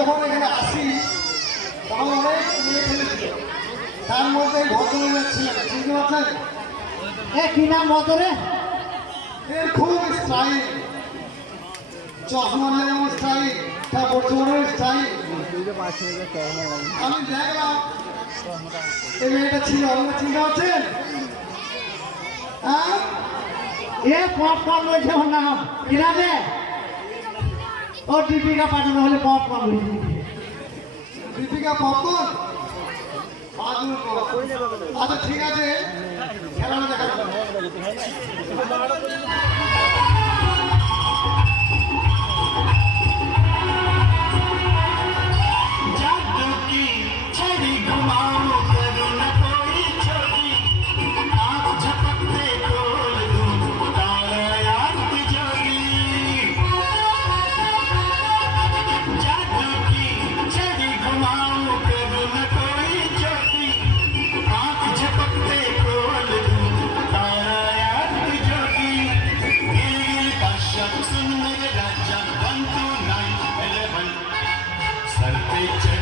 যখন এখানে আসি তখন অনেক মেয়ে ফেলেছিল, তার মধ্যে ভদ্রলোক ছিলেন, চিনতে পারছেন? কি নাম ভদ্রে? এর খুব স্টাইল, চশমা যেমন স্টাইল, কাপড় চোপড়ের স্টাইল। আমি দেখলাম এই মেয়েটা ছিল, আপনারা চিনতে পারছেন? হ্যাঁ, পপকর্ন বলছে ওর নাম, কি নামে? ও দীপিকা পাঠানো হলে পপকর্ন বলছে। দীপিকা পপকর্ন? আচ্ছা ঠিক আছে, খেলাটা দেখা Sir,